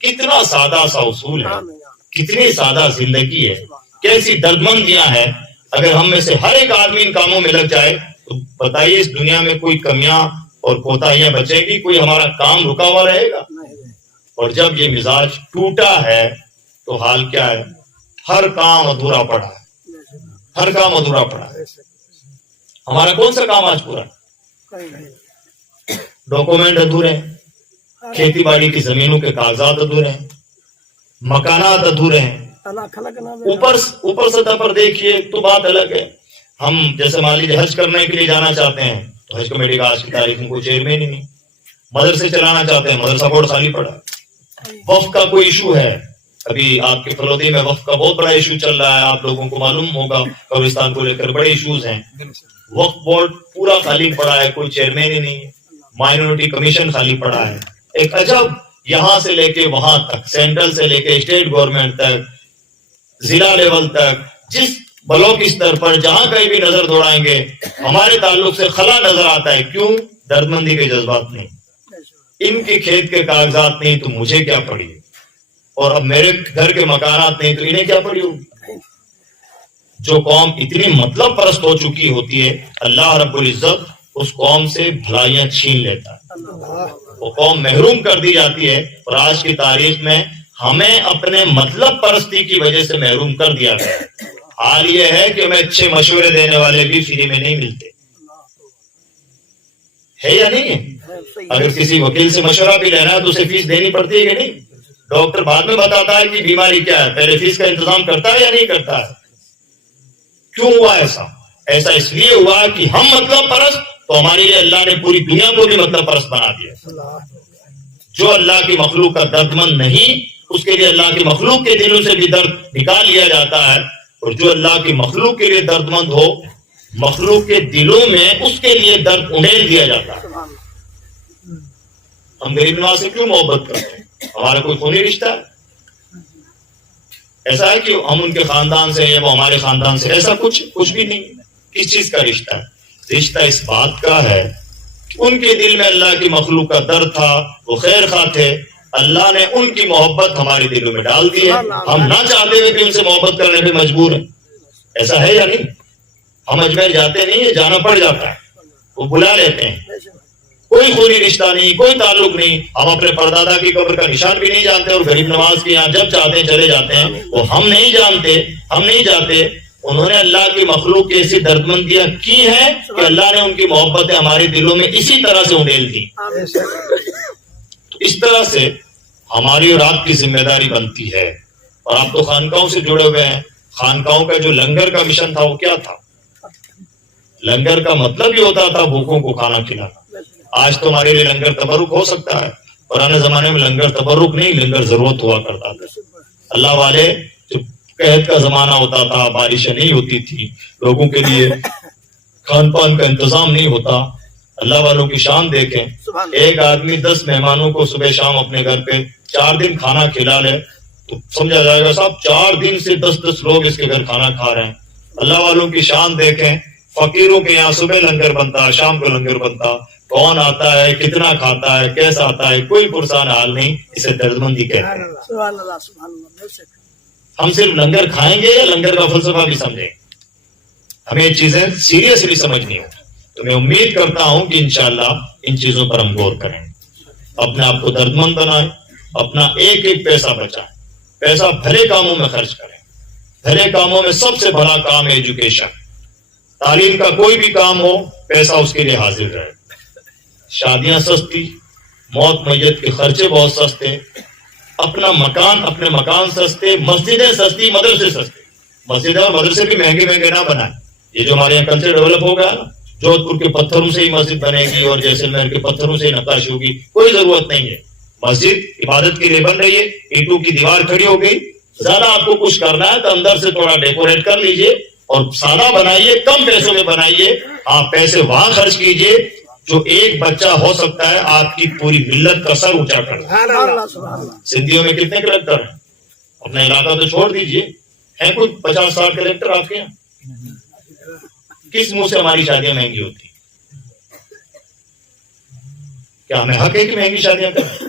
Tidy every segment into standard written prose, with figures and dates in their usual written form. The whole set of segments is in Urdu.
کتنا سادہ سا اصول ہے، کتنی سادہ زندگی ہے، کیسی دردمندیاں ہیں. اگر ہم میں سے ہر ایک آدمی ان کاموں میں لگ جائے تو بتائیے اس دنیا میں کوئی کمیاں اور کوتاہیاں بچے گی؟ کوئی ہمارا کام رکا ہوا رہے گا؟ اور جب یہ مزاج ٹوٹا ہے تو حال کیا ہے؟ ہر کام ادھورا پڑا ہے، ہر کام ادھورا پڑا ہے. ہمارا کون سا کام آج پورا ہے؟ ڈاکومنٹ ادھورے ہیں، کھیتی باڑی کی زمینوں کے کاغذات ادھورے ہیں، مکانات ادھورے ہیں. اوپر سطح پر دیکھیے تو بات الگ ہے. ہم جیسے مان لیجیے حج کرنے کے لیے جانا چاہتے ہیں تو حج کمیٹی کا آج کی تاریخ میں کوئی چیئرمین ہی نہیں. مدرسے چلانا چاہتے ہیں، مدرسہ بورڈ خالی پڑا. وقف کا کوئی ایشو ہے، ابھی آپ کے فلودی میں وقف کا بہت بڑا ایشو چل رہا ہے، آپ لوگوں کو معلوم ہوگا، قبرستان کو لے کر بڑے ایشوز ہیں. وقف بورڈ پورا خالی پڑا ہے، کوئی چیئرمین ہی نہیں ہے. مائنورٹی کمیشن خالی پڑا ہے. ایک عجب، یہاں سے لے کے وہاں تک، سینٹرل سے لے کے اسٹیٹ گورنمنٹ تک، ضلع لیول تک، جس بلاک اسطر پر جہاں کہیں بھی نظر دوڑائیں گے ہمارے تعلق سے خلا نظر آتا ہے. کیوں؟ دردمندی کے جذبات نہیں. ان کے کھیت کے کاغذات نہیں تو مجھے کیا پڑی، اور اب میرے گھر کے مکانات نہیں تو انہیں کیا پڑی ہوگی. جو قوم اتنی مطلب پرست ہو چکی ہوتی ہے، اللہ رب العزت اس قوم سے بھلائیاں چھین لیتا ہے، وہ قوم محروم کر دی جاتی ہے. اور آج کی تاریخ میں ہمیں اپنے مطلب پرستی کی وجہ سے محروم کر دیا گیا. حال یہ ہے کہ ہمیں اچھے مشورے دینے والے بھی فری میں نہیں ملتے، ہے یا نہیں ہے؟ اگر کسی وکیل سے مشورہ بھی لینا ہے تو اسے فیس دینی پڑتی ہے کہ نہیں؟ ڈاکٹر بعد میں بتاتا ہے کہ بیماری کیا ہے، پہلے فیس کا انتظام کرتا ہے یا نہیں کرتا ہے؟ کیوں ہوا ایسا؟ ایسا اس لیے ہوا کہ ہم مطلب پرست، تو ہمارے لیے اللہ نے پوری دنیا کو بھی مطلب پرست بنا دیا. جو اللہ کی مخلوق کا درد مند نہیں، اس کے لیے اللہ کی مخلوق کے دلوں سے بھی درد نکال لیا جاتا ہے. اور جو اللہ کی مخلوق کے لیے درد مند ہو، مخلوق کے دلوں میں اس کے لیے درد انڈیل دیا جاتا ہے. ہم غریب نواز سے کیوں محبت کرتے ہیں؟ ہمارا کوئی خونی رشتہ ہے؟ ایسا ہے کہ ہم ان کے خاندان سے ہیں، وہ ہمارے خاندان سے، ایسا کچھ بھی نہیں. کس چیز کا رشتہ ہے؟ رشتہ اس بات کا ہے کہ ان کے دل میں اللہ کی مخلوق کا درد تھا، وہ خیر خواہ تھے، اللہ نے ان کی محبت ہمارے دلوں میں ڈال دی ہے. ہم نہ چاہتے ہوئے بھی ان سے محبت کرنے پہ مجبور ہیں. ایسا ہے یا نہیں؟ ہم اجمیر جاتے نہیں ہیں، جانا پڑ جاتا ہے، وہ بلا لیتے ہیں. کوئی خونی رشتہ نہیں، کوئی تعلق نہیں. ہم اپنے پردادا کی قبر کا نشان بھی نہیں جانتے، اور غریب نواز کے یہاں جب چاہتے ہیں چلے جاتے ہیں. وہ ہم نہیں جانتے، ہم نہیں جاتے. انہوں نے اللہ کی مخلوق کی ایسی دردمندیاں کی ہیں کہ اللہ نے ان کی محبتیں ہمارے دلوں میں اسی طرح سے انڈیل دی. تو اس طرح سے ہماری اور آپ کی ذمہ داری بنتی ہے. اور آپ تو خانقاہوں سے جڑے ہوئے ہیں. خانقاہوں کا جو لنگر کا مشن تھا وہ کیا تھا؟ لنگر کا مطلب ہی ہوتا تھا بھوکوں کو کھانا کھلانا. آج تو ہمارے لیے لنگر تبرک ہو سکتا ہے، پرانے زمانے میں لنگر تبرک نہیں، لنگر ضرورت ہوا کرتا تھا. اللہ والے جو قحط کا زمانہ ہوتا تھا، بارشیں نہیں ہوتی تھی، لوگوں کے لیے کھان پان کا انتظام نہیں ہوتا، اللہ والوں کی شان دیکھیں. ایک آدمی 10 مہمانوں کو صبح شام اپنے گھر پہ 4 دن کھانا کھلا لے تو سمجھا جائے گا صاحب 4 دن سے 10 لوگ اس کے گھر کھانا کھا رہے ہیں. اللہ والوں کی شان دیکھیں. فقیروں کے یہاں صبح لنگر بنتا، شام کو لنگر بنتا. کون آتا ہے، کتنا کھاتا ہے، کیسا آتا ہے، کوئی پرسان حال نہیں. اسے دردمندی کہتے ہیں. ہم صرف لنگر کھائیں گے یا لنگر کا فلسفہ بھی سمجھیں گے؟ ہمیں یہ چیزیں سیریسلی سمجھنی ہوگی. تو میں امید کرتا ہوں کہ انشاءاللہ ان چیزوں پر ہم غور کریں، اپنے آپ کو درد مند بنائیں، اپنا ایک ایک پیسہ بچائیں. پیسہ بھلے کاموں میں خرچ کریں. بھلے کاموں میں سب سے بڑا کام ہے ایجوکیشن. تعلیم کا کوئی بھی کام ہو، پیسہ اس کے لیے حاضر رہے. شادیاں سستی، موت میت کے خرچے بہت سستے، اپنے مکان سستے، مسجدیں سستی، مدرسے سستے. مسجدیں اور مدرسے بھی مہنگے نہ بنائیں. یہ جو ہمارے یہاں کلچر ڈیولپ ہو گیا نا، جودھ پور کے پتھروں سے ہی مسجد بنے گی اور جیسلمیر کے پتھروں سے ہی نقاشی ہوگی، کوئی ضرورت نہیں ہے. مسجد عبادت کے لیے بن رہی ہے، اینٹوں کی دیوار کھڑی ہو گئی. زیادہ آپ کو کچھ کرنا ہے تو اندر سے تھوڑا ڈیکوریٹ کر لیجئے اور سادہ بنائیے، کم پیسوں میں بنائیے. آپ پیسے وہاں خرچ کیجئے جو ایک بچہ ہو سکتا ہے آپ کی پوری ملت کا سر اونچا کر. سندھیوں میں کتنے کلکٹر ہیں؟ اپنا علاقہ تو چھوڑ دیجئے، ہیں کوئی 50-60 کلکٹر آپ کے یہاں؟ کس منہ سے ہماری شادیاں مہنگی ہوتی؟ کیا ہمیں حق ہے کہ مہنگی شادیاں کریں؟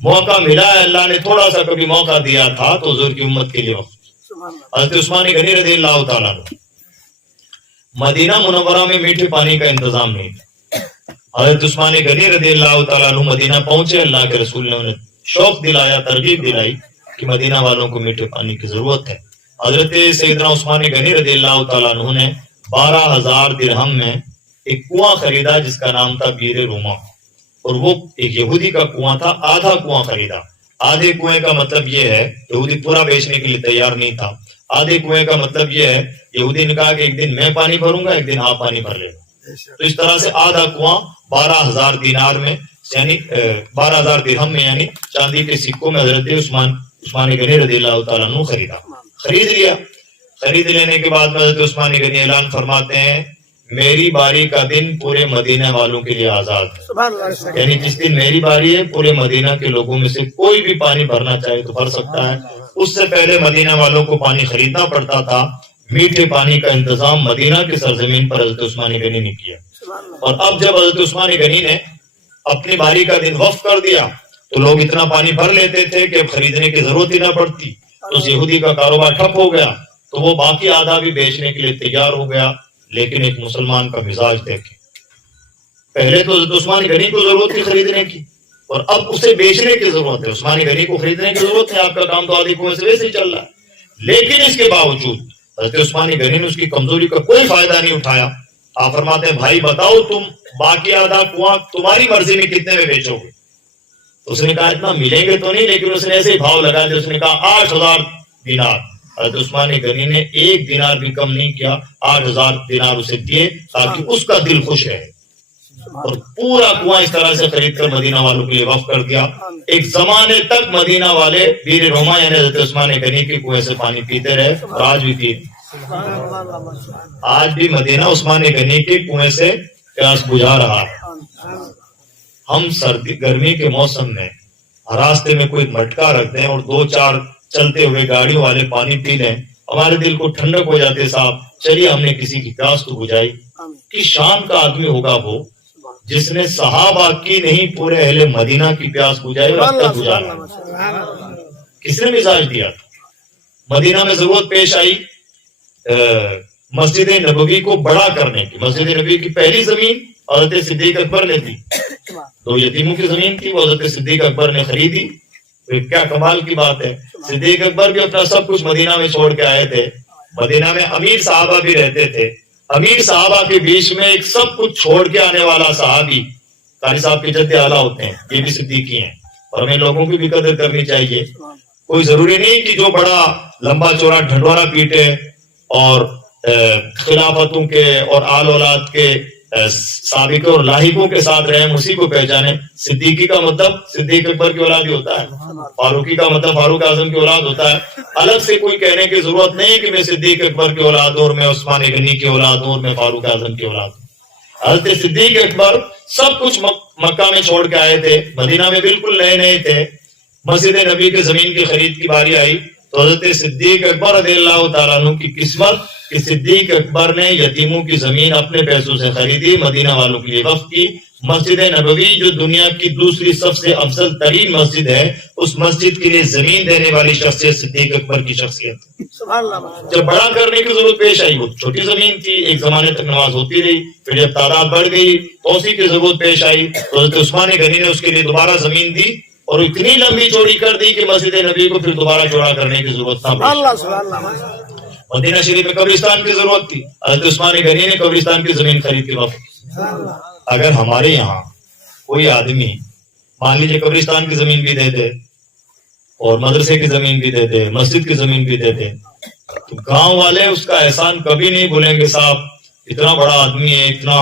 موقع ملا ہے, اللہ نے تھوڑا سا کبھی موقع دیا تھا تو حضور کی امت کے لیے وقف. حضرت عثمان غنی رضی اللہ تعالیٰ عنہ, مدینہ منورہ میں میٹھے پانی کا انتظام نہیں تھا. حضرت عثمان غنی رضی اللہ تعالیٰ عنہ مدینہ پہنچے, اللہ کے رسول نے انہیں شوق دلایا, ترغیب دلائی کہ مدینہ والوں کو میٹھے پانی کی ضرورت ہے. حضرت سیدنا عثمان غنی رضی اللہ تعالیٰ عنہ نے 12,000 درہم میں ایک کنواں خریدا جس کا نام تھا بیر روما, اور وہ ایک یہودی کا کنواں تھا. آدھا کنواں خریدا. آدھے کنویں کا مطلب یہ ہے, یہودی پورا بیچنے کے لیے تیار نہیں تھا. آدھے کنویں کا مطلب یہ ہے, یہودی نے کہا کہ ایک دن میں پانی بھروں گا, ایک دن آپ پانی بھر لے گا. تو اس طرح سے آدھا کنواں 12,000 دینار میں, یعنی 12,000 درہم میں, یعنی چاندی کے سکوں میں حضرت عثمان غنی رضی اللہ تعالیٰ عنہ خریدا. خرید لیا. خرید لینے کے بعد حضرت عثمان غنی اعلان فرماتے ہیں, میری باری کا دن پورے مدینہ والوں کے لیے آزاد ہے. یعنی جس دن میری باری ہے, پورے مدینہ کے لوگوں میں سے کوئی بھی پانی بھرنا چاہے تو بھر سکتا ہے. اس سے پہلے مدینہ والوں کو پانی خریدنا پڑتا تھا. میٹھے پانی کا انتظام مدینہ کی سرزمین پر حضرت عثمان غنی نے کیا. اور اب جب حضرت عثمان غنی نے اپنی باری کا دن وقف کر دیا تو لوگ اتنا پانی بھر لیتے تھے کہ اب خریدنے کی ضرورت ہی نہ پڑتی. تو اس یہودی کا کاروبار ٹھپ ہو گیا, تو وہ باقی آدھا بھی بیچنے کے لیے تیار ہو گیا. لیکن ایک مسلمان کا مزاج دیکھیں, پہلے تو حضرت عثمان غنی کو ضرورت تھی خریدنے کی, اور اب اسے بیچنے کی ضرورت ہے. عثمان غنی کو خریدنے کی ضرورت ہے, آپ کا کام تو آدھی کنویں سے ویسے ہی چل رہا ہے. لیکن اس کے باوجود حضرت عثمان غنی نے اس کی کمزوری کا کوئی فائدہ نہیں اٹھایا. آپ فرماتے ہیں, بھائی بتاؤ تم باقی آدھا کنواں تمہاری مرضی میں کتنے میں بیچو گے؟ اس نے کہا اتنا ملیں گے تو نہیں, لیکن اس نے ایسے ہی بھاؤ لگا دیا. اس نے کہا 8,000 دینار. حضرت عثمان غنی نے 1 دینار بھی کم نہیں کیا, 8,000 دینار اسے دیے تاکہ اس کا دل خوش رہے. اور پورا کنواں اس طرح سے خرید کر مدینہ والوں کے لیے وقف کر دیا. ایک زمانے تک مدینہ والے بیر روما یعنی حضرت عثمان غنی کے کنویں سے پانی پیتے رہے, اور آج بھی پیتے. آج بھی مدینہ عثمان غنی کے کنویں سے پیاس بجھا رہا. ہم سردی گرمی کے موسم میں راستے میں کوئی مٹکا رکھ دیں اور 2-4 چلتے ہوئے گاڑیوں والے پانی پی لیں, ہمارے دل کو ٹھنڈک ہو جاتے. صاحب چلیے ہم نے کسی کی پیاس تو بجھائی. کہ شام کا آدمی ہوگا وہ جس نے صحابہ کی نہیں پورے اہل مدینہ کی پیاس بجھائی اور اب تک بجھایا. کس نے مزاج دیا تھا؟ مدینہ میں ضرورت پیش آئی مسجد نبوی کو بڑا کرنے کی. مسجد نبوی کی پہلی زمین حضرت صدیق اکبر نے دی. 2 یتیموں کی زمین تھی, وہ حضرت صدیق اکبر نے خریدی. کیا کمال کی بات ہے, صدیق اکبر بھی اپنا سب کچھ مدینہ میں چھوڑ کے آئے تھے. مدینہ میں امیر صحابہ بھی رہتے تھے. امیر صحابہ کے بیچ میں ایک سب کچھ چھوڑ کے آنے والا صحابی, قاری صاحب کے جد اعلیٰ ہوتے ہیں, یہ بھی صدیقی ہیں. اور ہمیں لوگوں کی بھی قدر کرنی چاہیے. کوئی ضروری نہیں کہ جو بڑا لمبا چوڑا ڈھنڈورا پیٹے اور خلافتوں کے اور آل اولاد کے سابقوں اور لاحقوں کے ساتھ رہے, اسی کو پہچانے. صدیقی کا مطلب صدیق اکبر کی اولاد ہی ہوتا ہے, فاروقی کا مطلب فاروق اعظم کی اولاد ہوتا ہے. الگ سے کوئی کہنے کی ضرورت نہیں کہ میں صدیق اکبر کی اولاد ہوں, اور میں عثمان غنی کی اولاد ہوں, اور میں فاروق اعظم کی اولاد ہوں. حضرت صدیق اکبر سب کچھ مکہ میں چھوڑ کے آئے تھے, مدینہ میں بالکل نئے نئے تھے. مسجد نبی کی زمین کی خرید کی باری آئی تو حضرت صدیق اکبر رضی اللہ تعالیٰ عنہ کی قسمت کہ صدیق اکبر نے یتیموں کی زمین اپنے پیسوں سے خریدی, مدینہ والوں کے لیے وقف کی. مسجد نبوی جو دنیا کی دوسری سب سے افضل ترین مسجد ہے, اس مسجد کے لیے زمین دینے والی شخصیت صدیق اکبر کی شخصیت. جب بڑا کرنے کی ضرورت پیش آئی, وہ چھوٹی زمین تھی, ایک زمانے تک نماز ہوتی رہی, پھر جب تعداد بڑھ گئی توسیع کی ضرورت پیش آئی تو حضرت عثمان غنی نے اس کے لیے دوبارہ زمین دی, اور اتنی لمبی چوڑی کر دی کہ مسجد نبی کو پھر دوبارہ چوڑا کرنے کی ضرورت نہ. مدینہ شریف میں قبرستان کی ضرورت تھی, حضرت عثمان غنی نے قبرستان کی زمین خرید کے وقت. اگر ہمارے یہاں کوئی آدمی مان لیجیے قبرستان کی زمین بھی دے دے اور مدرسے کی زمین بھی دے دے, مسجد کی زمین بھی دے دے, تو گاؤں والے اس کا احسان کبھی نہیں بھولیں گے. صاحب اتنا بڑا آدمی ہے, اتنا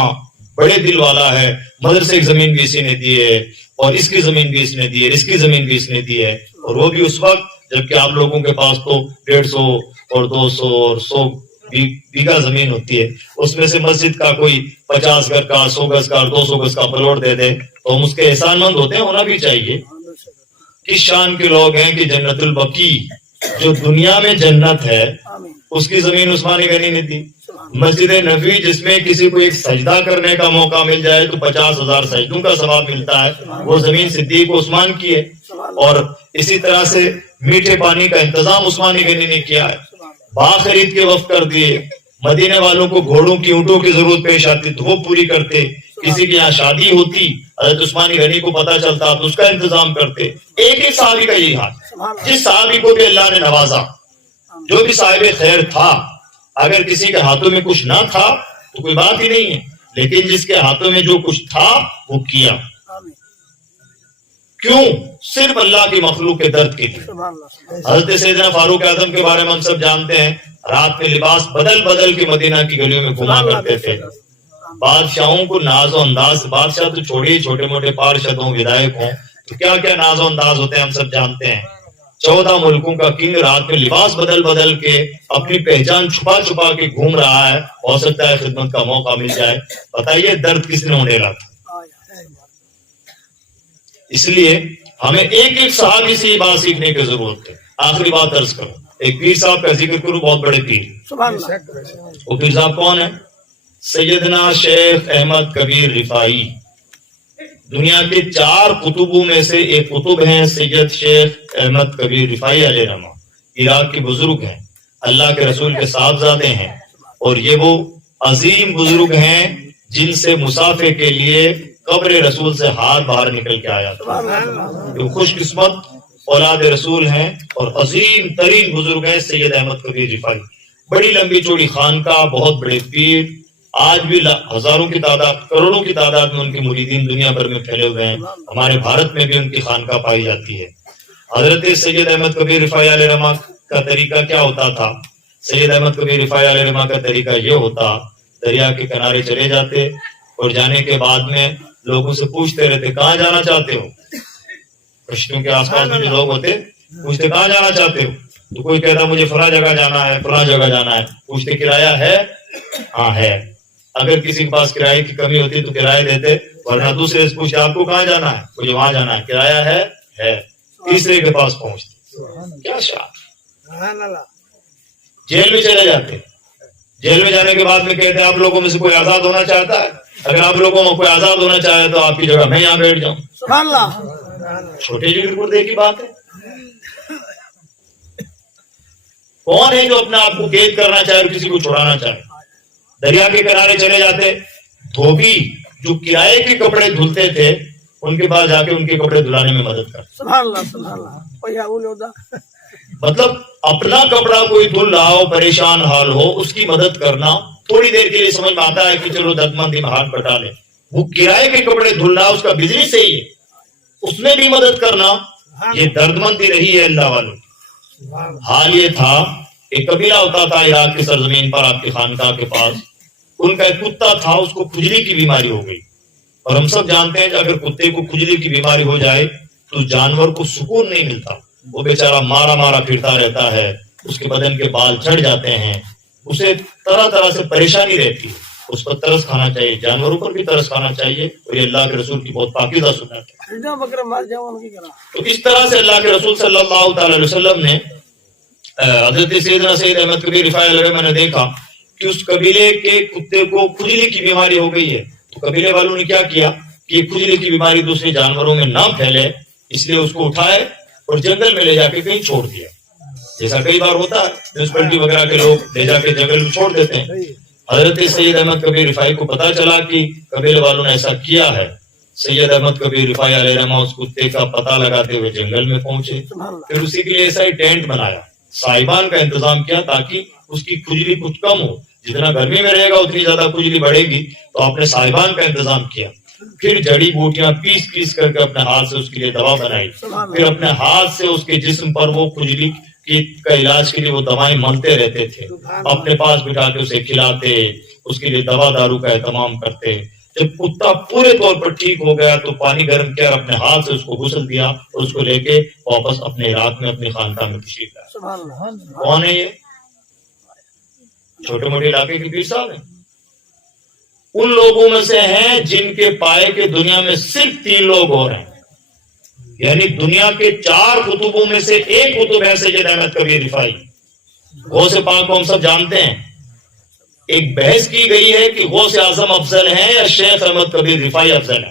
بڑے دل والا ہے, مدرسے کی زمین بھی اسی نے دی ہے, اور اس کی زمین بھی اس نے دی ہے, اس کی زمین بھی اس نے دی ہے, اور وہ بھی اس وقت جبکہ آپ لوگوں کے پاس تو 150 اور 200 اور 100 بیگھا زمین ہوتی ہے. اس میں سے مسجد کا کوئی 50 گز کا, 100 گز کا, 200 گز کا پلاٹ دے دے تو ہم اس کے احسان مند ہوتے ہیں, ہونا بھی چاہیے. کس شان کے لوگ ہیں کہ جنت البقیع جو دنیا میں جنت ہے اس کی زمین عثمان غنی نے دی. مسجد نبوی جس میں کسی کو ایک سجدہ کرنے کا موقع مل جائے تو 50,000 سجدوں کا ثواب ملتا ہے, وہ زمین صدیق عثمان کی ہے. اور اسی طرح سے میٹھے پانی کا انتظام عثمانی غنی نے کیا ہے، باغ خرید کے وقت کر دیے، مدینے والوں کو گھوڑوں کی اونٹوں کی ضرورت پیش آتی تو وہ پوری کرتے، کسی کے یہاں شادی ہوتی حضرت عثمانی غنی کو پتہ چلتا تو اس کا انتظام کرتے۔ ایک ایک صحابی کا یہی حال، جس صحابی کو بھی اللہ نے نوازا، جو بھی صاحب خیر تھا، اگر کسی کے ہاتھوں میں کچھ نہ تھا تو کوئی بات ہی نہیں ہے، لیکن جس کے ہاتھوں میں جو کچھ تھا وہ کیا، کیوں؟ صرف اللہ کی مخلوق کے درد کے لیے۔ حضرت سیدنا فاروق اعظم کے بارے میں ہم سب جانتے ہیں، رات میں لباس بدل بدل کے مدینہ کی گلیوں میں گھما کرتے تھے، بادشاہوں کو ناز و انداز، بادشاہ تو چھوڑیے چھوٹے موٹے پارشد ہوں، ودھائک ہوں، تو کیا کیا ناز و انداز ہوتے ہیں ہم سب جانتے ہیں۔ 14 ملکوں کا کنگ رات میں لباس بدل بدل کے اپنی پہچان چھپا چھپا کے گھوم رہا ہے، ہو سکتا ہے خدمت کا موقع مل جائے، بتائیے درد کس نے ہونے رہا تھا۔ اس لیے ہمیں ایک ایک صحابی سے یہ بات سیکھنے کی ضرورت ہے۔ آخری بات عرض کروں، ایک پیر صاحب کا ذکر کروں، بہت بڑے پیر۔ وہ پیر صاحب کون ہے؟ سیدنا شیخ احمد کبیر رفاعی۔ دنیا کے 4 قطبوں میں سے ایک قطب ہیں سید شیخ احمد کبیر رفاعی علیہ رحمہ، عراق کے بزرگ ہیں، اللہ کے رسول کے صاحبزادے ہیں، اور یہ وہ عظیم بزرگ ہیں جن سے مسافے کے لیے قبر رسول سے ہاتھ باہر نکل کے آیا تھا۔ جو خوش قسمت اولاد رسول ہیں اور عظیم ترین بزرگ ہیں سید احمد کبیر رفاعی، بڑی لمبی چوڑی خانقاہ، بہت بڑے پیر، آج بھی ہزاروں کی تعداد، کروڑوں کی تعداد میں ان کے مریدین دنیا بھر میں پھیلے ہوئے ہیں، ہمارے بھارت میں بھی ان کی خانقاہ پائی جاتی ہے۔ حضرت سید احمد کبیر رفاعی علیہ رحمہ کا طریقہ کیا ہوتا تھا؟ سید احمد کبیر رفاعی علیہ رحمہ کا طریقہ یہ ہوتا، دریا کے کنارے چلے جاتے اور جانے کے بعد میں لوگوں سے پوچھتے رہتے کہاں جانا چاہتے ہو، کشتیوں کے آس پاس میں جو لوگ ہوتے پوچھتے کہاں جانا چاہتے ہو، تو کوئی کہتا مجھے فلاں جگہ جانا ہے، فلاں جگہ جانا ہے، پوچھتے کرایہ ہے؟ ہاں ہے۔ اگر کسی کے پاس کرائے کی کمی ہوتی تو کرایہ دیتے، ورنہ دوسرے سے پوچھتے آپ کو کہاں جانا ہے، مجھے وہاں جانا ہے، کرایہ ہے، تیسرے کے پاس پہنچتے۔ کیا شان! جیل میں چلے جاتے، جیل میں جانے کے بعد میں کہتے ہیں آپ لوگوں میں سے کوئی آزاد ہونا چاہتا ہے، اگر آپ لوگوں میں کوئی آزاد ہونا چاہے تو آپ کی جگہ میں یہاں بیٹھ جاؤں۔ سبحان اللہ! چھوٹے جگر گردے کی بات ہے۔ کون ہے جو اپنے آپ کو قید کرنا چاہے اور کسی کو چھڑانا چاہے؟ دریا کے کنارے چلے جاتے، دھوبی جو کرائے کے کپڑے دھلتے تھے ان کے پاس جا کے ان کے کپڑے دھلانے میں مدد کرتے۔ سبحان اللہ سبحان اللہ! مطلب اپنا کپڑا کوئی دھل رہا ہو، پریشان حال ہو، اس کی مدد کرنا تھوڑی دیر کے لیے سمجھ میں آتا ہے کہ چلو درد میں ہاتھ بٹا لے، وہ کرائے کے کپڑے دھل رہا، اس کا بزنس صحیح ہے، اس میں بھی مدد کرنا، یہ درد مندی رہی ہے اللہ والوں۔ حال یہ تھا، ایک قبیلہ ہوتا تھا عراق کی سرزمین پر، آپ کی خانقاہ کے پاس، ان کا ایک کتا تھا، اس کو کھجلی کی بیماری ہو گئی، اور ہم سب جانتے ہیں کہ اگر کتے کو کھجلی کی بیماری ہو جائے تو جانور کو سکون نہیں ملتا، وہ بیچارہ مارا مارا پھرتا رہتا ہے، اس کے بدن کے بال جھڑ جاتے ہیں، اسے طرح طرح سے پریشانی رہتی ہے، اس پر ترس کھانا چاہیے، جانوروں پر بھی ترس کھانا چاہیے، اور یہ اللہ کے رسول کی بہت پاکیزہ سنت ہے۔ تو اس طرح سے اللہ کے رسول صلی اللہ تعالی علیہ وسلم نے حضرت سیدنا سید احمد کبیر رفاعی علیہ رحمہ نے دیکھا کہ اس قبیلے کے کتے کو کھجلی کی بیماری ہو گئی ہے، تو قبیلے والوں نے کیا کیا کہ کھجلی کی بیماری دوسرے جانوروں میں نہ پھیلے، اس لیے اس کو اٹھائے اور جنگل میں لے جا کے کہیں چھوڑ دیا، جیسا کئی بار ہوتا ہے میونسپلٹی وغیرہ کے لوگ لے جا کے جنگل میں چھوڑ دیتے ہیں۔ حضرت سید احمد کبیر رفاعی کو پتا چلا کہ قبیلے والوں نے ایسا کیا ہے، سید احمد کبیر رفاعی علیہ رحمہ اس کتے کا پتہ لگاتے ہوئے جنگل میں پہنچے، پھر اسی کے لیے ایسا ہی ٹینٹ بنایا، صاحبان کا انتظام کیا تاکہ اس کی کھجلی کچھ کم ہو، جتنا گرمی میں رہے گا اتنی زیادہ کھجلی بڑھے گی، تو آپ نے صاحبان کا انتظام کیا، پھر جڑی بوٹیاں پیس پیس کر کے اپنے ہاتھ سے اس کے لیے دوا بنائی، پھر اپنے ہاتھ سے اس کے جسم پر وہ کھجلی کا علاج کے لیے وہ دوائیں ملتے رہتے تھے، اپنے پاس بٹھا کے اسے کھلاتے، اس کے لیے دوا دارو کا اہتمام کرتے۔ جب کتا پورے طور پر ٹھیک ہو گیا تو پانی گرم کیا اور اپنے ہاتھ سے اس کو غسل دیا اور اس کو لے کے واپس اپنے عراق میں اپنی خانقاہ میں تشریف لایا۔ کون ہے یہ؟ چھوٹے موٹے علاقے کے پیر صاحب ہیں، ان لوگوں میں سے ہیں جن کے پائے کے دنیا میں صرف 3 لوگ اور ہیں، یعنی دنیا کے 4 قطبوں میں سے ایک قطب ہے سید احمد کبیر رفاعی۔ غوث پاک کو ہم سب جانتے ہیں، ایک بحث کی گئی ہے کہ غوث اعظم افضل ہیں یا شیخ احمد کبیر رفاعی افضل ہے،